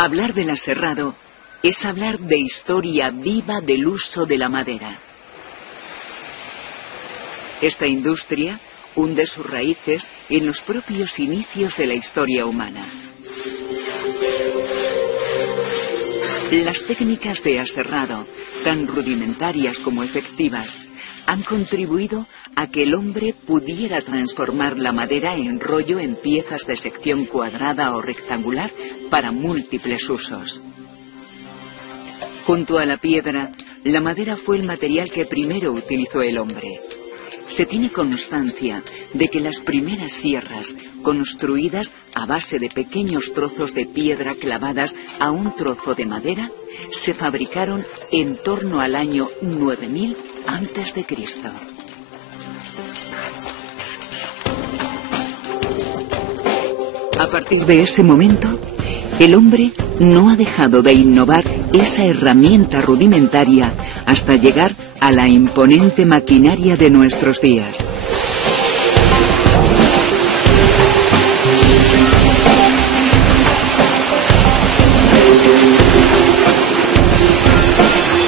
Hablar del aserrado es hablar de historia viva del uso de la madera. Esta industria hunde sus raíces en los propios inicios de la historia humana. Las técnicas de aserrado, tan rudimentarias como efectivas, han contribuido a que el hombre pudiera transformar la madera en rollo en piezas de sección cuadrada o rectangular para múltiples usos. Junto a la piedra, la madera fue el material que primero utilizó el hombre. Se tiene constancia de que las primeras sierras, construidas a base de pequeños trozos de piedra clavadas a un trozo de madera, se fabricaron en torno al año 9000 a.C. A partir de ese momento, el hombre no ha dejado de innovar esa herramienta rudimentaria hasta llegar a la imponente maquinaria de nuestros días.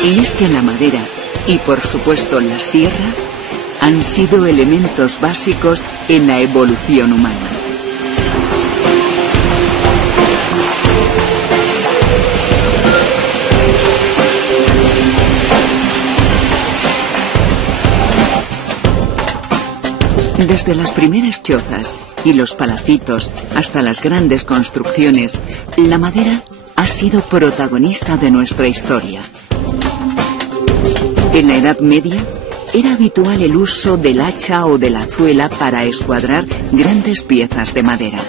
Y es que la madera y por supuesto la sierra han sido elementos básicos en la evolución humana. Desde las primeras chozas y los palafitos hasta las grandes construcciones, la madera ha sido protagonista de nuestra historia. En la Edad Media era habitual el uso del hacha o de la azuela para escuadrar grandes piezas de madera.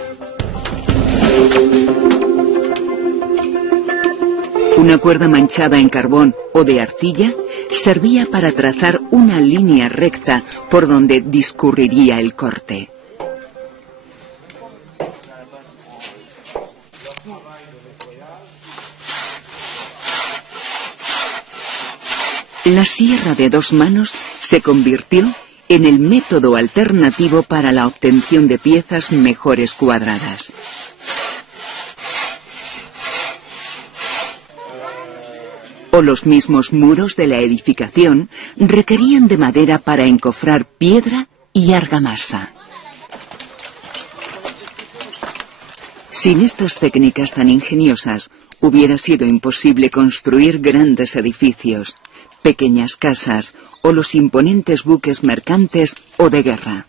Una cuerda manchada en carbón o de arcilla servía para trazar una línea recta por donde discurriría el corte. La sierra de dos manos se convirtió en el método alternativo para la obtención de piezas mejor escuadradas. O los mismos muros de la edificación requerían de madera para encofrar piedra y argamasa. Sin estas técnicas tan ingeniosas, hubiera sido imposible construir grandes edificios, pequeñas casas o los imponentes buques mercantes o de guerra.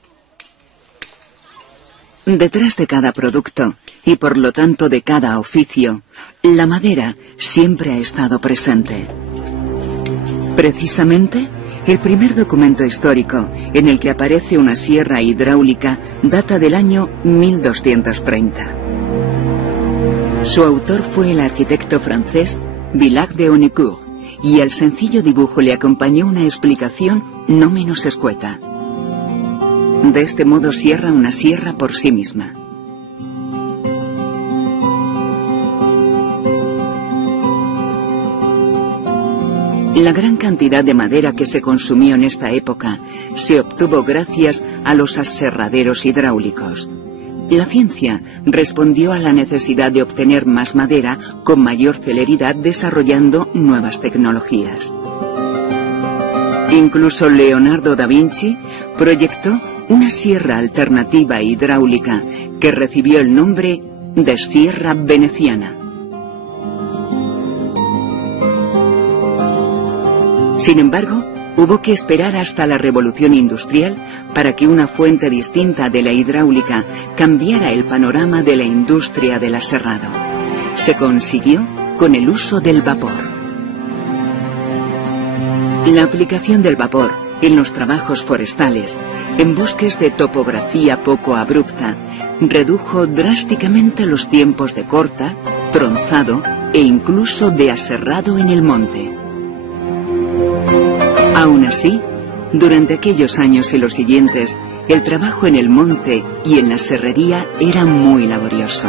Detrás de cada producto, y por lo tanto de cada oficio, la madera siempre ha estado presente. Precisamente, el primer documento histórico en el que aparece una sierra hidráulica data del año 1230. Su autor fue el arquitecto francés Villac de Honicourt, y al sencillo dibujo le acompañó una explicación no menos escueta. De este modo cierra una sierra por sí misma. La gran cantidad de madera que se consumió en esta época se obtuvo gracias a los aserraderos hidráulicos. La ciencia respondió a la necesidad de obtener más madera con mayor celeridad desarrollando nuevas tecnologías. Incluso Leonardo da Vinci proyectó una sierra alternativa hidráulica que recibió el nombre de sierra veneciana. Sin embargo, hubo que esperar hasta la Revolución Industrial para que una fuente distinta de la hidráulica cambiara el panorama de la industria del aserrado. Se consiguió con el uso del vapor. La aplicación del vapor en los trabajos forestales, en bosques de topografía poco abrupta, redujo drásticamente los tiempos de corta, tronzado e incluso de aserrado en el monte. Aún así, durante aquellos años y los siguientes, el trabajo en el monte y en la serrería era muy laborioso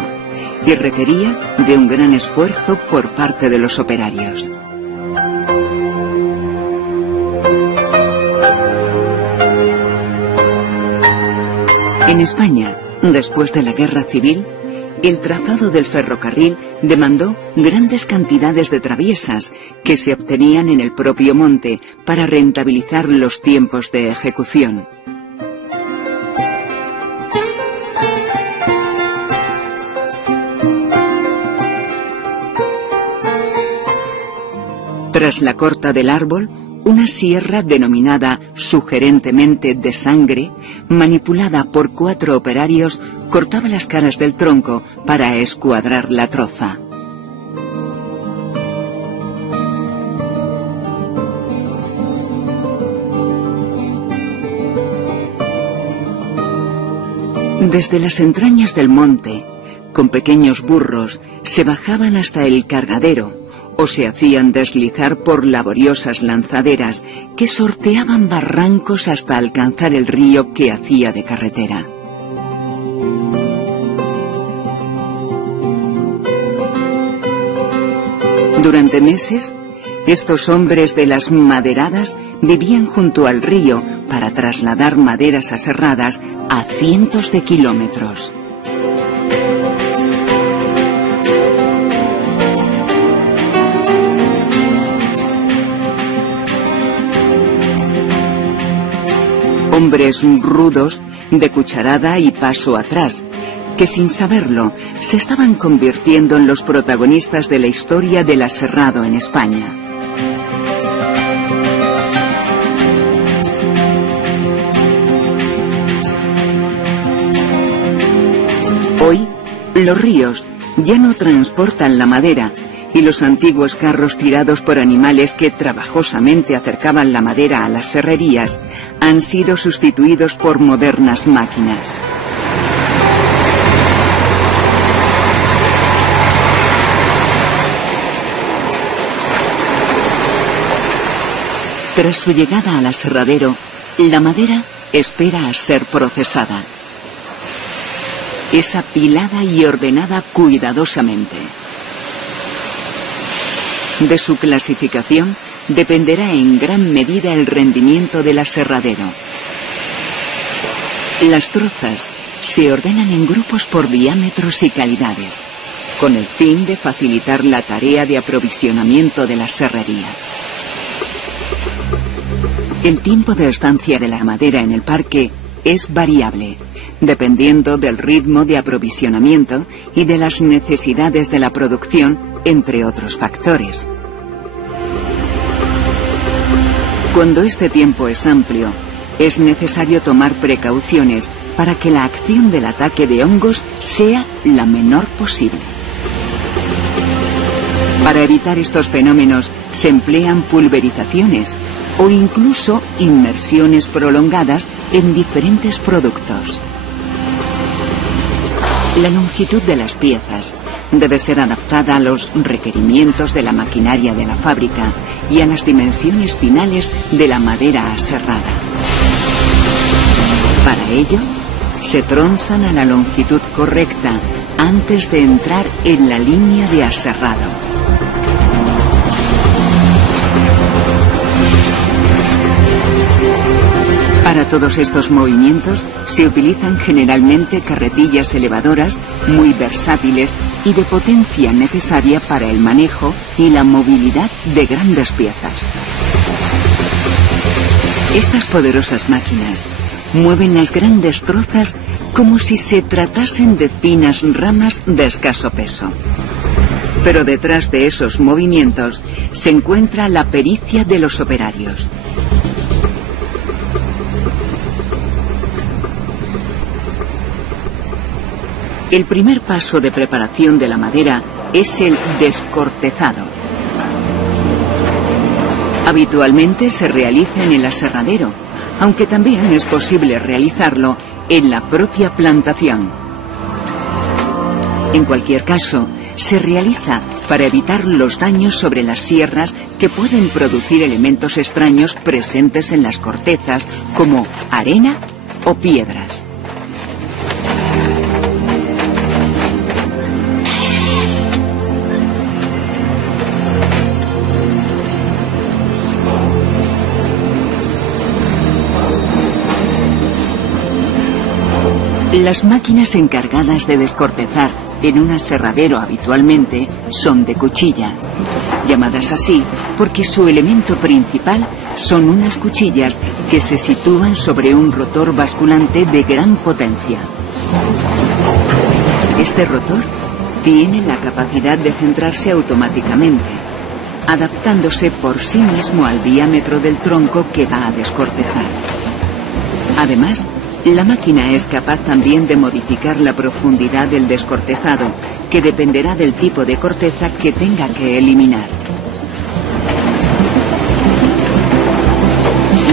y requería de un gran esfuerzo por parte de los operarios. En España, después de la Guerra Civil, el trazado del ferrocarril demandó grandes cantidades de traviesas que se obtenían en el propio monte para rentabilizar los tiempos de ejecución. Tras la corta del árbol, una sierra denominada sugerentemente de sangre, manipulada por 4 operarios, cortaba las caras del tronco para escuadrar la troza. Desde las entrañas del monte, con pequeños burros, se bajaban hasta el cargadero, o se hacían deslizar por laboriosas lanzaderas que sorteaban barrancos hasta alcanzar el río que hacía de carretera. Durante meses, estos hombres de las maderadas vivían junto al río para trasladar maderas aserradas a cientos de kilómetros. Hombres rudos, de cucharada y paso atrás, que sin saberlo se estaban convirtiendo en los protagonistas de la historia del aserrado en España. Hoy, los ríos ya no transportan la madera, y los antiguos carros tirados por animales que trabajosamente acercaban la madera a las serrerías han sido sustituidos por modernas máquinas. Tras su llegada al aserradero, la madera espera a ser procesada. Es apilada y ordenada cuidadosamente. De su clasificación dependerá en gran medida el rendimiento del aserradero. Las trozas se ordenan en grupos por diámetros y calidades, con el fin de facilitar la tarea de aprovisionamiento de la serrería. El tiempo de estancia de la madera en el parque es variable, dependiendo del ritmo de aprovisionamiento y de las necesidades de la producción, entre otros factores. Cuando este tiempo es amplio, es necesario tomar precauciones para que la acción del ataque de hongos sea la menor posible. Para evitar estos fenómenos se emplean pulverizaciones o incluso inmersiones prolongadas en diferentes productos. La longitud de las piezas debe ser adaptada a los requerimientos de la maquinaria de la fábrica y a las dimensiones finales de la madera aserrada. Para ello, se tronzan a la longitud correcta antes de entrar en la línea de aserrado. Para todos estos movimientos se utilizan generalmente carretillas elevadoras muy versátiles y de potencia necesaria para el manejo y la movilidad de grandes piezas. Estas poderosas máquinas mueven las grandes trozas como si se tratasen de finas ramas de escaso peso. Pero detrás de esos movimientos se encuentra la pericia de los operarios. El primer paso de preparación de la madera es el descortezado. Habitualmente se realiza en el aserradero, aunque también es posible realizarlo en la propia plantación. En cualquier caso, se realiza para evitar los daños sobre las sierras que pueden producir elementos extraños presentes en las cortezas, como arena o piedras. Las máquinas encargadas de descortezar en un aserradero habitualmente son de cuchilla, llamadas así porque su elemento principal son unas cuchillas que se sitúan sobre un rotor basculante de gran potencia. Este rotor tiene la capacidad de centrarse automáticamente, adaptándose por sí mismo al diámetro del tronco que va a descortezar. Además, la máquina es capaz también de modificar la profundidad del descortezado, que dependerá del tipo de corteza que tenga que eliminar.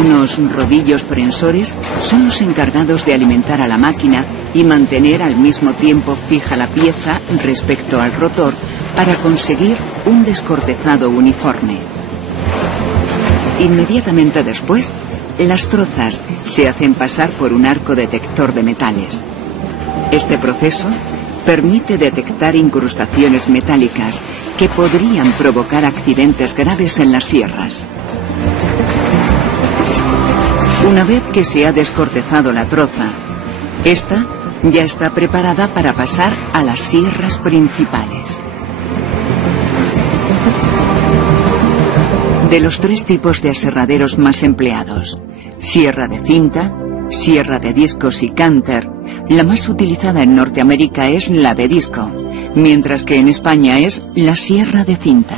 Unos rodillos prensores son los encargados de alimentar a la máquina y mantener al mismo tiempo fija la pieza respecto al rotor para conseguir un descortezado uniforme. Inmediatamente después, las trozas se hacen pasar por un arco detector de metales. Este proceso permite detectar incrustaciones metálicas que podrían provocar accidentes graves en las sierras. Una vez que se ha descortezado la troza, esta ya está preparada para pasar a las sierras principales. De los tres tipos de aserraderos más empleados, sierra de cinta, sierra de discos y cánter, la más utilizada en Norteamérica es la de disco, mientras que en España es la sierra de cinta.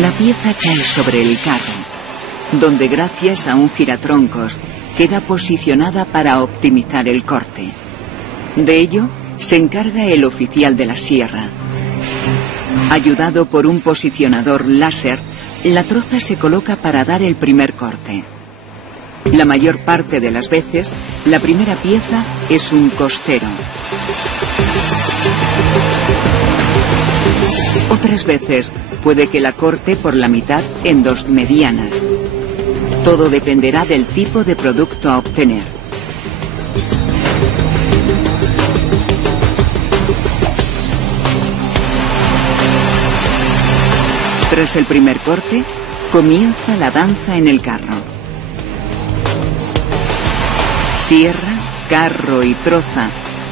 La pieza cae sobre el carro, donde gracias a un giratroncos queda posicionada para optimizar el corte. De ello se encarga el oficial de la sierra. Ayudado por un posicionador láser, la troza se coloca para dar el primer corte. La mayor parte de las veces, la primera pieza es un costero. Otras veces puede que la corte por la mitad en dos medianas. Todo dependerá del tipo de producto a obtener. Tras el primer corte, comienza la danza en el carro. Sierra, carro y troza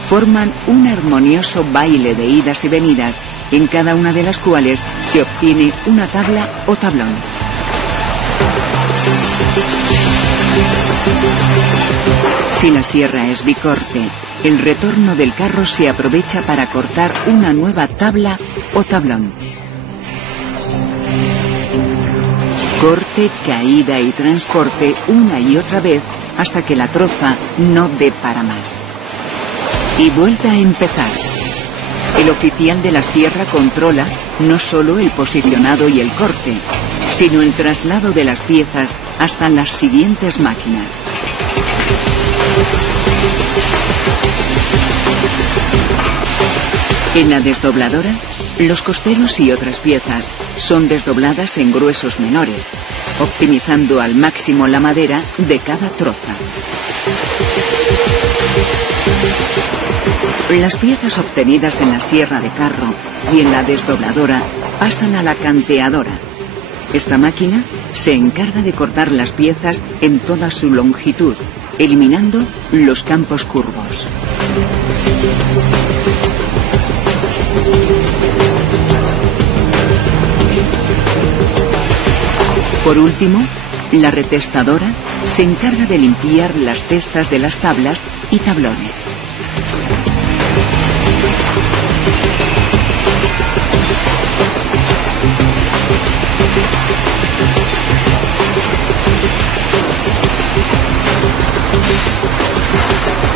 forman un armonioso baile de idas y venidas, en cada una de las cuales se obtiene una tabla o tablón. Si la sierra es bicorte, el retorno del carro se aprovecha para cortar una nueva tabla o tablón. Corte, caída y transporte una y otra vez hasta que la troza no dé para más. Y vuelta a empezar. El oficial de la sierra controla no solo el posicionado y el corte, sino el traslado de las piezas hasta las siguientes máquinas. En la desdobladora, los costeros y otras piezas son desdobladas en gruesos menores, optimizando al máximo la madera de cada troza. Las piezas obtenidas en la sierra de carro y en la desdobladora pasan a la canteadora. Esta máquina se encarga de cortar las piezas en toda su longitud, eliminando los campos curvos. Por último, la retestadora se encarga de limpiar las testas de las tablas y tablones.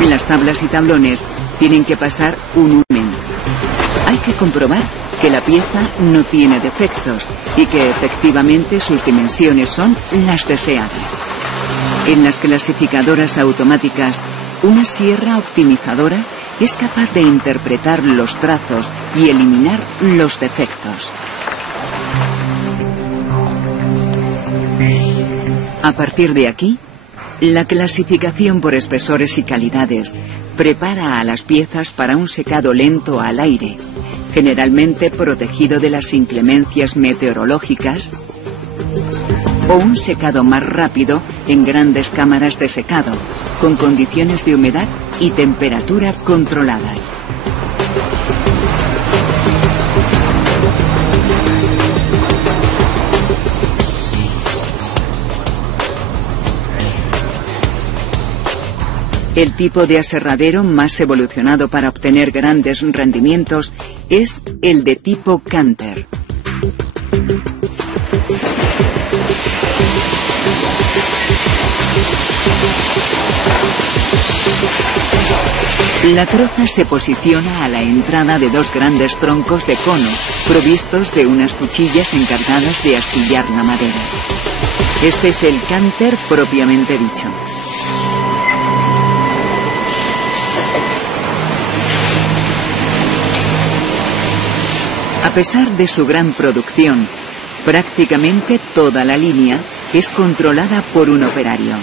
Las tablas y tablones tienen que pasar un UMEN. Hay que comprobar que la pieza no tiene defectos y que efectivamente sus dimensiones son las deseadas. En las clasificadoras automáticas, una sierra optimizadora es capaz de interpretar los trazos y eliminar los defectos. A partir de aquí, la clasificación por espesores y calidades prepara a las piezas para un secado lento al aire, generalmente protegido de las inclemencias meteorológicas, o un secado más rápido en grandes cámaras de secado, con condiciones de humedad y temperatura controladas. El tipo de aserradero más evolucionado para obtener grandes rendimientos es el de tipo Canter. La troza se posiciona a la entrada de dos grandes troncos de cono, provistos de unas cuchillas encargadas de astillar la madera. Este es el Canter propiamente dicho. A pesar de su gran producción, prácticamente toda la línea es controlada por un operario.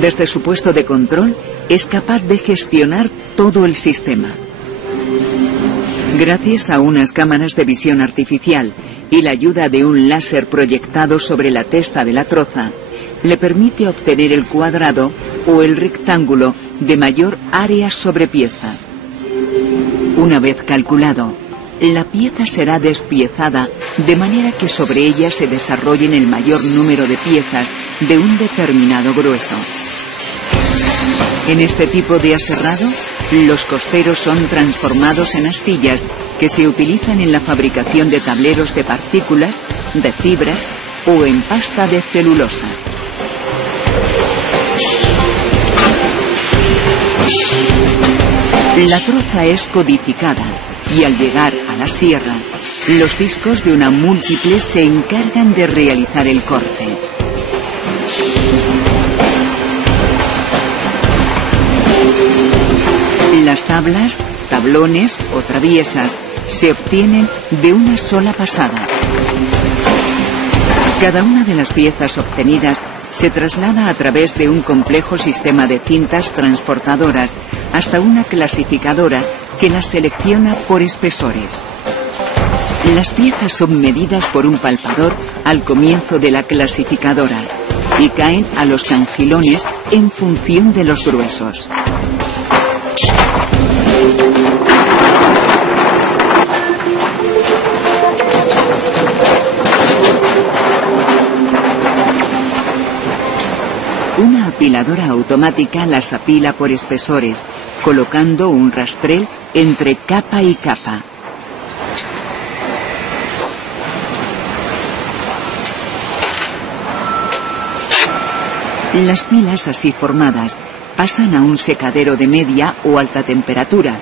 Desde su puesto de control, es capaz de gestionar todo el sistema. Gracias a unas cámaras de visión artificial y la ayuda de un láser proyectado sobre la testa de la troza, le permite obtener el cuadrado o el rectángulo de mayor área sobre pieza. Una vez calculado, la pieza será despiezada de manera que sobre ella se desarrollen el mayor número de piezas de un determinado grueso. En este tipo de aserrado, los costeros son transformados en astillas que se utilizan en la fabricación de tableros de partículas, de fibras o en pasta de celulosa. La troza es codificada y al llegar a la sierra, los discos de una múltiple se encargan de realizar el corte. Las tablas, tablones o traviesas se obtienen de una sola pasada. Cada una de las piezas obtenidas se traslada a través de un complejo sistema de cintas transportadoras hasta una clasificadora que las selecciona por espesores. Las piezas son medidas por un palpador al comienzo de la clasificadora y caen a los cangilones en función de los gruesos. Una apiladora automática las apila por espesores, colocando un rastrel entre capa y capa. Las pilas así formadas pasan a un secadero de media o alta temperatura,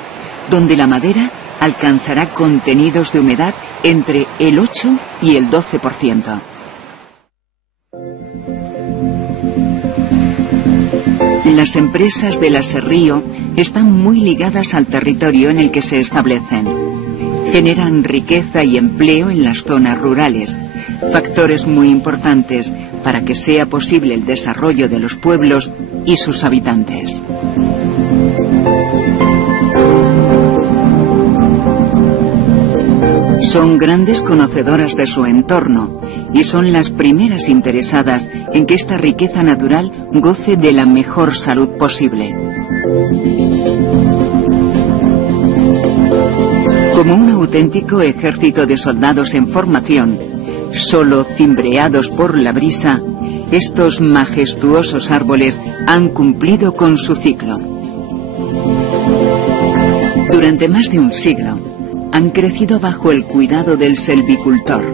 donde la madera alcanzará contenidos de humedad entre el 8 y el 12%. Las empresas del aserrío están muy ligadas al territorio en el que se establecen. Generan riqueza y empleo en las zonas rurales, factores muy importantes para que sea posible el desarrollo de los pueblos y sus habitantes. Son grandes conocedoras de su entorno y son las primeras interesadas en que esta riqueza natural goce de la mejor salud posible. Como un auténtico ejército de soldados en formación, solo cimbreados por la brisa, estos majestuosos árboles han cumplido con su ciclo. Durante más de un siglo, han crecido bajo el cuidado del selvicultor.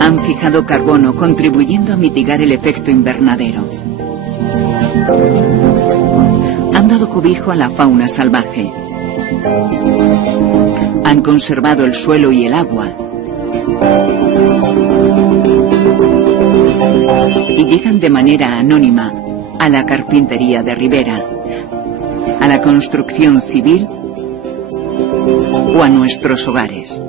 Han fijado carbono, contribuyendo a mitigar el efecto invernadero. Han dado cobijo a la fauna salvaje. Han conservado el suelo y el agua. Y llegan de manera anónima a la carpintería de ribera, a la construcción civil o a nuestros hogares.